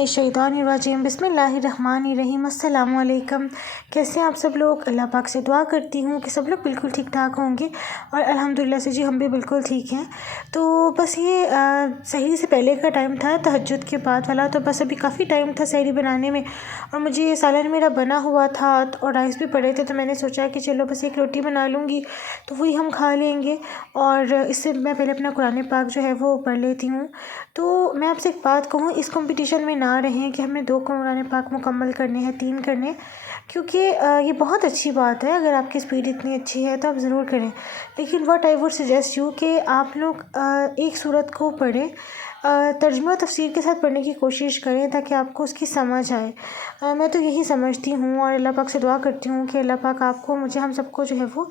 मिनश्शैतानिर्रजीम बिस्मिल्लाहिर्रहमानिर्रहीम। अस्सलाम वालेकुम। कैसे हैं आप सब लोग? अल्लाह पाक से दुआ करती हूँ कि सब लोग बिल्कुल ठीक ठाक होंगे और अल्हम्दुलिल्लाह से जी हम भी बिल्कुल ठीक हैं। तो बस ये सहरी से पहले का टाइम था, तहज्जुद के बाद वाला। तो बस अभी काफ़ी टाइम था सहरी बनाने में और मुझे सालन मेरा बना हुआ था और राइस भी पड़े थे। तो मैंने सोचा कि चलो बस एक रोटी बना लूँगी तो वही हम खा लेंगे। और इससे मैं पहले अपना कुरान पाक जो है वो पढ़ लेती हूँ। तो मैं आपसे एक बात कहूँ, इस कंपटीशन में ना रहें कि हमें 2 कुरान पाक मुकम्मल करने हैं, 3 करने हैं, क्योंकि ये बहुत अच्छी बात है। अगर आपकी स्पीड इतनी अच्छी है तो आप ज़रूर करें। लेकिन what I would suggest you कि आप लोग एक सूरत को पढ़ें, तर्जुमा तफसीर के साथ पढ़ने की कोशिश करें ताकि आपको उसकी समझ आए। मैं तो यही समझती हूँ और अल्लाह पाक से दुआ करती हूँ कि अल्लाह पाक आपको, मुझे, हम सबको जो है वो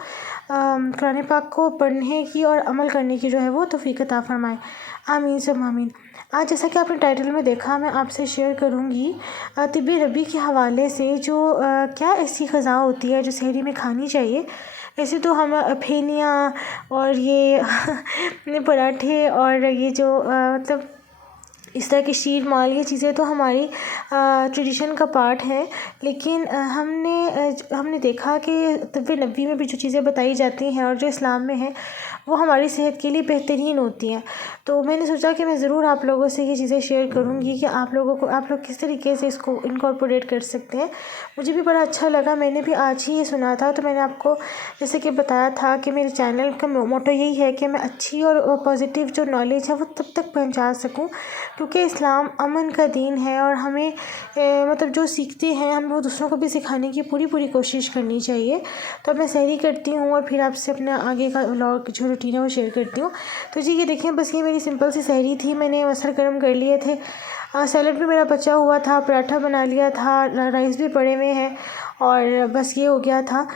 कुरान पाक को पढ़ने की और अमल करने की जो है वो तौफीक अता फ़रमाए। आमीन सुम्मा आमीन। आज जैसा कि आपने टाइटल में देखा, मैं आपसे शेयर करूँगी तिब्बी रबी के हवाले से जो क्या ऐसी ग़िज़ा होती है जो सहरी में खानी चाहिए। वैसे तो हम फेनियाँ और ये पराठे और ये जो मतलब इस तरह की शीर माल, ये चीज़ें तो हमारी ट्रेडिशन का पार्ट है। लेकिन हमने देखा कि तिब्बी नबवी में भी जो चीज़ें बताई जाती हैं और जो इस्लाम में है वो हमारी सेहत के लिए बेहतरीन होती हैं। तो मैंने सोचा कि मैं ज़रूर आप लोगों से ये चीज़ें शेयर करूँगी कि आप लोग किस तरीके से इसको इनकॉर्पोरेट कर सकते हैं। मुझे भी बड़ा अच्छा लगा, मैंने भी आज ही ये सुना था। तो मैंने आपको जैसे कि बताया था कि मेरे चैनल का मोटो यही है कि मैं अच्छी और पॉजिटिव जो नॉलेज है वो तब तक पहुँचा सकूँ, क्योंकि इस्लाम अमन का दीन है और हमें मतलब जो सीखते हैं हम वो दूसरों को भी सिखाने की पूरी कोशिश करनी चाहिए। तो मैं सहरी करती हूँ और फिर आपसे अपना आगे का व्लॉग जो रूटीन है वो शेयर करती हूँ। तो जी ये देखिए, बस ये मेरी सिंपल सी सहरी थी। मैंने मसर गर्म कर लिए थे, सैलड भी मेरा बचा हुआ था, पराठा बना लिया था, राइस भी पड़े हुए हैं और बस ये हो गया था।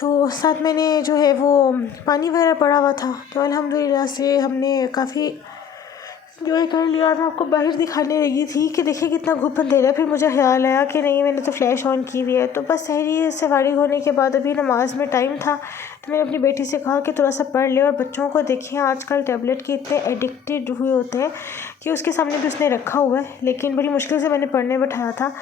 तो साथ मैंने जो है वो पानी वगैरह पड़ा हुआ था। तो अल्हम्दुलिल्लाह से हमने काफ़ी एंजॉय कर लिया। मैं आपको बाहर दिखाने लगी थी कि देखिए कितना घुप अंधेरा। फिर मुझे ख्याल आया कि नहीं, मैंने तो फ्लैश ऑन की हुई है। तो बस सहरी से फारिग होने के बाद अभी नमाज में टाइम था तो मैंने अपनी बेटी से कहा कि थोड़ा सा पढ़ ले। और बच्चों को देखिए आजकल टैबलेट के इतने एडिक्टेड हुए होते हैं कि उसके सामने भी उसने रखा हुआ है, लेकिन बड़ी मुश्किल से मैंने पढ़ने बैठाया था।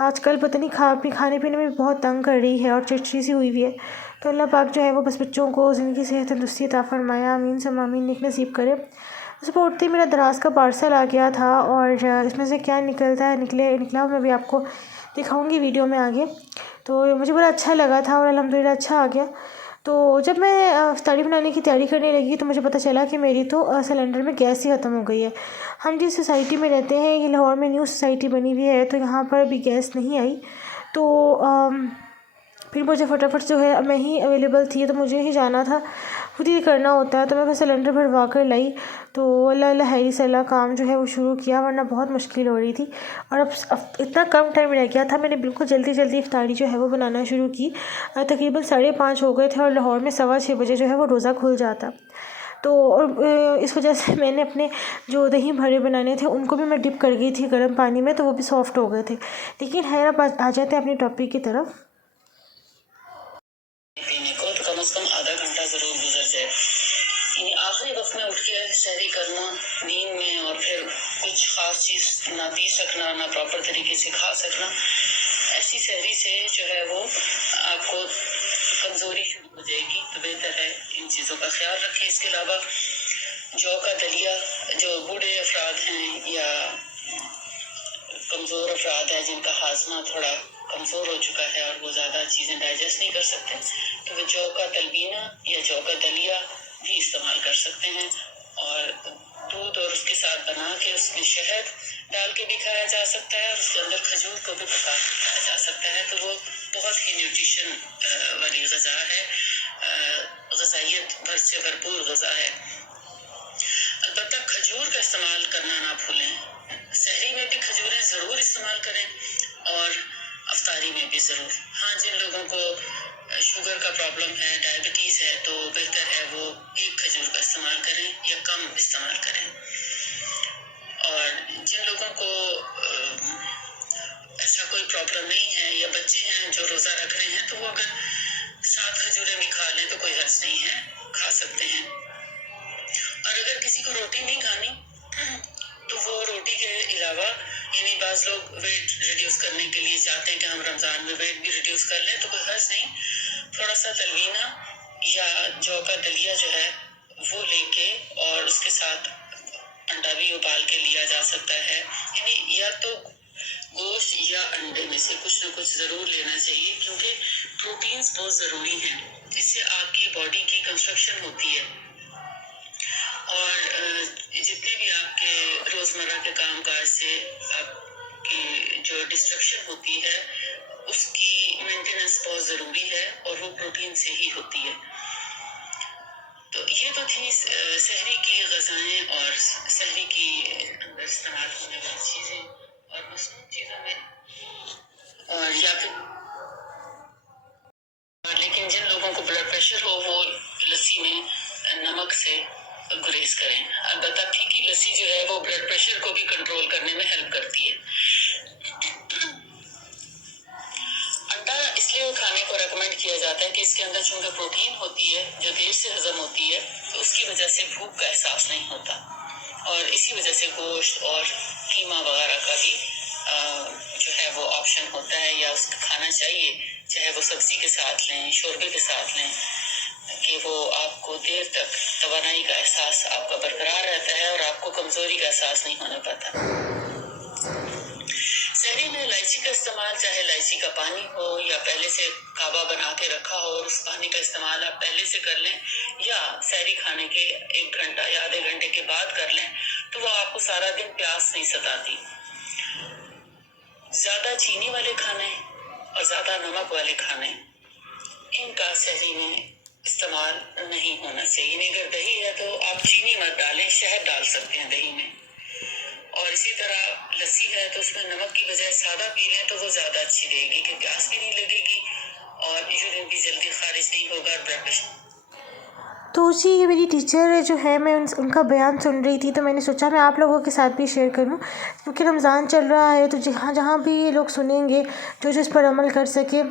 आजकल पता नहीं खाने पीने में भी बहुत तंग कर रही है और चिड़चिड़ी सी हुई है। तो अल्लाह पाक जो है वो बस बच्चों को ज़िंदगी सेहत तंदुरुस्ती अता फ़रमाए। आमीन सुम्मा आमीन, नेक नसीब करे। सुबह उठते ही मेरा दराज का पार्सल आ गया था और इसमें से क्या निकला मैं भी आपको दिखाऊंगी वीडियो में आगे। तो मुझे बड़ा अच्छा लगा था और अल्हम्दुलिल्लाह अच्छा आ गया। तो जब मैं इफ्तारी बनाने की तैयारी करने लगी तो मुझे पता चला कि मेरी तो सिलेंडर में गैस ही ख़त्म हो गई है। हम जिस सोसाइटी में रहते हैं, ये लाहौर में न्यू सोसाइटी बनी हुई है, तो यहाँ पर अभी गैस नहीं आई। तो फिर मुझे फटाफट जो है, मैं ही अवेलेबल थी तो मुझे ही जाना था, खुद ही करना होता है। तो मैं बस सिलेंडर भरवा कर लाई। तो अल्लाह हैरी से अल्लाह काम जो है वो शुरू किया, वरना बहुत मुश्किल हो रही थी। और अब इतना कम टाइम रह गया था, मैंने बिल्कुल जल्दी इफ्तारी जो है वो बनाना शुरू की। तकरीबन 5:30 हो गए थे और लाहौर में 6:15 बजे जो है वो रोज़ा खुल जाता। तो और इस वजह से मैंने अपने जो दही भरे बनाने थे उनको भी मैं डिप कर गई थी गर्म पानी में, तो वो भी सॉफ्ट हो गए थे। लेकिन खैर अब आ जाते हैं अपनी टॉपिक की तरफ। पीने को तो कम से कम आधा घंटा ज़रूर गुजर जाए। यानी आखिरी वक्त में उठ के सहरी करना नींद में और फिर कुछ ख़ास चीज़ ना पी सकना, ना प्रॉपर तरीके से खा सकना, ऐसी सहरी से जो है वो आपको कमज़ोरी शुरू हो जाएगी। तो बेहतर है इन चीज़ों का ख्याल रखें। इसके अलावा जौ का दलिया, जो बूढ़े अफराद हैं या कमज़ोर अफराद हैं जिनका हाजमा थोड़ा कमज़ोर हो चुका है और वो ज़्यादा चीज़ें डाइजेस्ट नहीं कर सकते, तो वो जौ का तलबीना या जौ का दलिया भी इस्तेमाल कर सकते हैं। और दूध और उसके साथ बना के उसमें शहद डाल के भी खाया जा सकता है और उसके अंदर खजूर को भी पका के खाया जा सकता है। तो वो बहुत ही न्यूट्रिशन वाली ग़िज़ा है, ग़िज़ाइयत भर से भरपूर ग़िज़ा है। अलबत्ता खजूर का इस्तेमाल करना ना भूलें। सहरी में भी खजूरें ज़रूर इस्तेमाल करें और अफ्तारी में भी ज़रूर। हाँ, जिन लोगों को शुगर का प्रॉब्लम है, डायबिटीज़ है, तो बेहतर है वो एक खजूर का इस्तेमाल करें या कम इस्तेमाल करें। और जिन लोगों को ऐसा कोई प्रॉब्लम नहीं है या बच्चे हैं जो रोज़ा रख रहे हैं, तो वो अगर 7 खजूरें भी खा लें तो कोई हर्ज नहीं है, खा सकते हैं। और अगर किसी को रोटी नहीं खानी तो वो रोटी के अलावा यानी बाज़ लोग वेट रिड्यूस करने के लिए चाहते हैं कि हम रमज़ान में वेट भी रिड्यूस कर लें, तो कोई हर्ज नहीं। थोड़ा सा तलवीना या जौ का दलिया जो है वो लेके और उसके साथ अंडा भी उबाल के लिया जा सकता है। यानी या तो गोश्त या अंडे में से कुछ ना कुछ ज़रूर लेना चाहिए, क्योंकि प्रोटीन्स बहुत ज़रूरी हैं। इससे आपकी बॉडी की कंस्ट्रक्शन होती है और जितने भी आपके रोज़मर्रा के कामकाज से आपकी जो डिस्ट्रक्शन होती है उसकी मेंटेनेंस बहुत ज़रूरी है और वो प्रोटीन से ही होती है। तो ये तो थी सहरी की ग़ज़ाएँ और सहरी की अंदर इस्तेमाल होने वाली चीज़ें और मसनून चीज़ों में और या फिर लेकिन जिन लोगों को ब्लड प्रेशर हो वो लस्सी में नमक से गुरेज करें। अलबत्ता फीकी लस्सी जो है वो ब्लड प्रेशर को भी कंट्रोल करने में हेल्प करती है। अंडा इसलिए खाने को रेकमेंड किया जाता है कि इसके अंदर चूंकि प्रोटीन होती है जो देर से हजम होती है, तो उसकी वजह से भूख का एहसास नहीं होता और इसी वजह से गोश्त और कीमा वगैरह का भी जो है वो ऑप्शन होता है या उसका खाना चाहिए, चाहे वो सब्जी के साथ लें, शोरबे के साथ लें, कि वो आपको देर तक तवानाई का एहसास आपका बरकरार रहता है और आपको कमजोरी का एहसास नहीं होने पाता। सहरी में इलायची का इस्तेमाल, चाहे इलायची का पानी हो या पहले से कावा बना के रखा हो और उस पानी का इस्तेमाल आप पहले से कर लें या सहरी खाने के 1 घंटा या आधे घंटे के बाद कर लें, तो वो आपको सारा दिन प्यास नहीं सताती। ज्यादा चीनी वाले खाने और ज्यादा नमक वाले खाने, इनका सहरी में इस्तेमाल नहीं होना चाहिए। अगर दही है तो आप चीनी मत डालें, शहद डाल सकते हैं दही में। और इसी तरह लस्सी है तो उसमें नमक की बजाय सादा पी लें तो वो ज्यादा अच्छी रहेगी, क्योंकि प्यास भी नहीं लगेगी और यूरिन भी जल्दी खारिज नहीं होगा और ब्लड प्रेशर। तो जी ये मेरी टीचर जो है, मैं उनका बयान सुन रही थी तो मैंने सोचा मैं आप लोगों के साथ भी शेयर करूं, क्योंकि रमज़ान चल रहा है तो जहाँ जहाँ भी ये लोग सुनेंगे जो जिस पर अमल कर सके,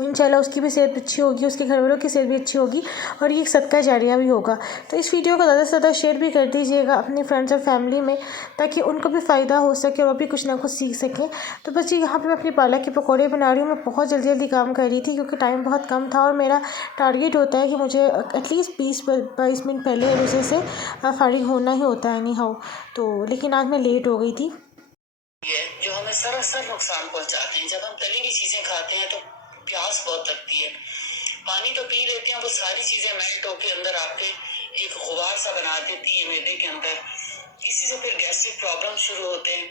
इंशाल्लाह उसकी भी सेहत अच्छी होगी, उसके घर वालों की सेहत भी अच्छी होगी और ये एक सदका जारिया भी होगा। तो इस वीडियो को ज़्यादा से ज़्यादा शेयर भी कर दीजिएगा अपने फ्रेंड्स और फैमिली में, ताकि उनको भी फ़ायदा हो सके और वो भी कुछ ना कुछ सीख सकें। तो बस ये यहाँ पे मैं अपनी पालक के पकौड़े बना रही हूँ। मैं बहुत जल्दी काम कर रही थी क्योंकि टाइम बहुत कम था और मेरा टारगेट होता है कि मुझे एटलीस्ट 20-22 मिनट पहले रोज़े से फारिग होना ही होता है एनी हाउ। तो लेकिन आज मैं लेट हो गई थी। जो हमें सरासर नुकसान पहुंचाते हैं। जब हम तली हुई चीजें खाते हैं तो प्यास बहुत लगती है, पानी तो पी लेते हैं, वो सारी चीजें मेल्ट होके अंदर आपके एक गुबार सा बना देती है मैदे के अंदर। इसी से फिर गैस्ट्रिक प्रॉब्लम शुरू होते हैं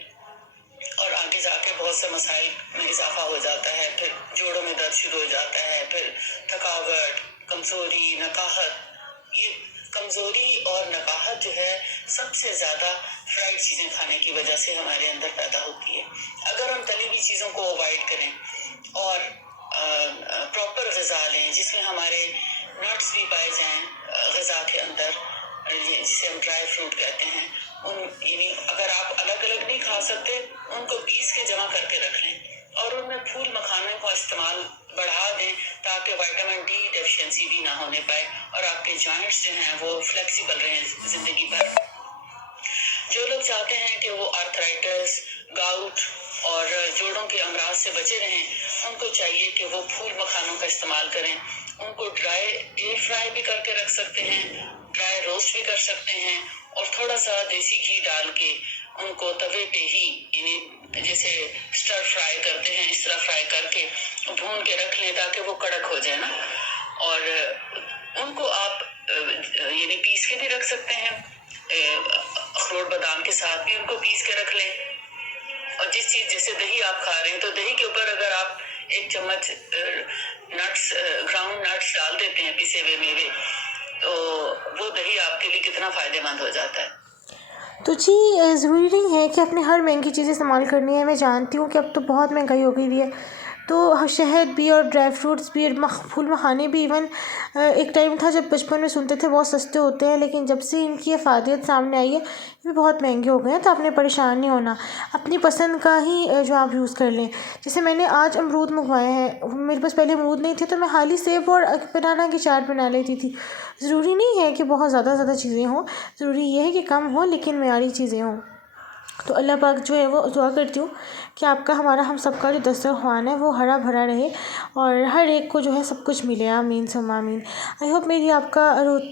और आगे जाके बहुत से मसाइल में इजाफा हो जाता है। फिर जोड़ों में दर्द शुरू हो जाता है, फिर थकावट, कमजोरी, नकाहत। ये कमजोरी और नकाहत जो है सबसे ज्यादा फ्राइड चीजें खाने की वजह से हमारे अंदर पैदा होती है। अगर हम तली हुई चीजों को अवॉइड करें और प्रॉपर ग़िज़ा लें जिसमें हमारे नट्स भी पाए जाएं ग़िज़ा के अंदर, जिसे हम ड्राई फ्रूट कहते हैं, उन यानी अगर आप अलग अलग नहीं खा सकते उनको पीस के जमा करके रख लें और उनमें फूल मखाने का इस्तेमाल बढ़ा दें ताकि विटामिन डी डेफिशिएंसी भी ना होने पाए और आपके जॉइंट्स जो हैं वो फ्लेक्सिबल रहें जिंदगी भर। जो लोग चाहते हैं कि वो आर्थराइटिस, गाउट और जोड़ों के अमराज से बचे रहें, उनको चाहिए कि वो फूल मखानों का इस्तेमाल करें। उनको ड्राई एयर फ्राई भी करके रख सकते हैं, ड्राई रोस्ट भी कर सकते हैं और थोड़ा सा देसी घी डाल के उनको तवे पे ही, यानी जैसे स्टर फ्राई करते हैं इस तरह फ्राई करके भून के रख लें ताकि वो कड़क हो जाए ना। और उनको आप यानी पीस के भी रख सकते हैं, अखरोट बादाम के साथ भी उनको पीस के रख लें। और जिस चीज जैसे दही आप खा रहे हैं तो दही के ऊपर अगर आप 1 चम्मच नट्स, ग्राउंड नट्स डाल देते हैं, पिसे हुए मेवे, तो वो दही आपके लिए कितना फायदेमंद हो जाता है। तो जी ज़रूरी नहीं है कि अपने हर महंगी चीज़ इस्तेमाल करनी है। मैं जानती हूँ कि अब तो बहुत महंगाई हो गई है, तो शहद भी और ड्राई फ्रूट्स भी और फूल मखाने भी, इवन एक टाइम था जब बचपन में सुनते थे बहुत सस्ते होते हैं, लेकिन जब से इनकी अफादियत सामने आई है ये भी बहुत महंगे हो गए हैं। तो आपने परेशान नहीं होना, अपनी पसंद का ही जो आप यूज़ कर लें। जैसे मैंने आज अमरूद मंगवाए हैं, मेरे पास पहले अमरूद नहीं थे तो मैं हाली सेब और बनाना की चाट बना लेती थी। ज़रूरी नहीं है कि बहुत ज़्यादा चीज़ें हों, ज़रूरी ये है कि कम हो लेकिन मेयारी चीज़ें हों। तो अल्लाह पाक जो है वो दुआ करती हूँ कि आपका हमारा हम सबका जो दस्तरख़्वान है वो हरा भरा रहे और हर एक को जो है सब कुछ मिले। आमीन सुम्मा आमीन। आई होप मेरी आपका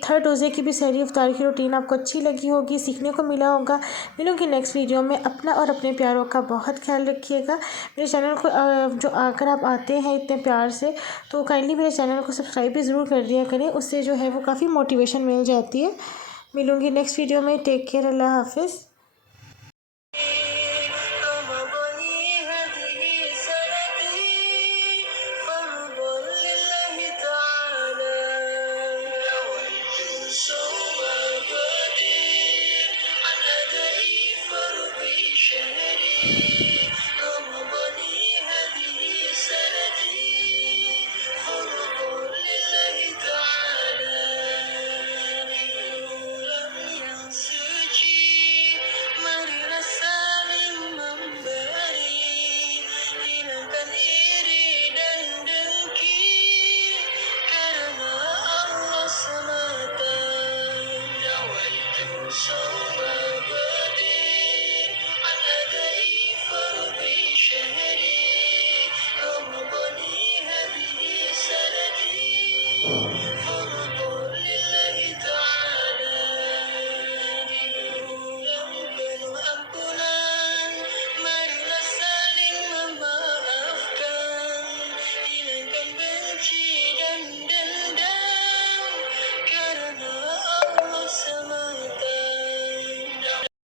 थर्ड रोज़े की भी सहरी इफ्तार की रूटीन आपको अच्छी लगी होगी, सीखने को मिला होगा। मिलूँगी नेक्स्ट वीडियो में। अपना और अपने प्यारों का बहुत ख्याल रखिएगा। मेरे चैनल को जो अगर आप आते हैं इतने प्यार से तो काइंडली मेरे चैनल को सब्सक्राइब भी ज़रूर कर दिया करें, उससे जो है वो काफ़ी मोटिवेशन मिल जाती है। मिलूँगी नेक्स्ट वीडियो में। टेक केयर, अल्लाह हाफ़िज़।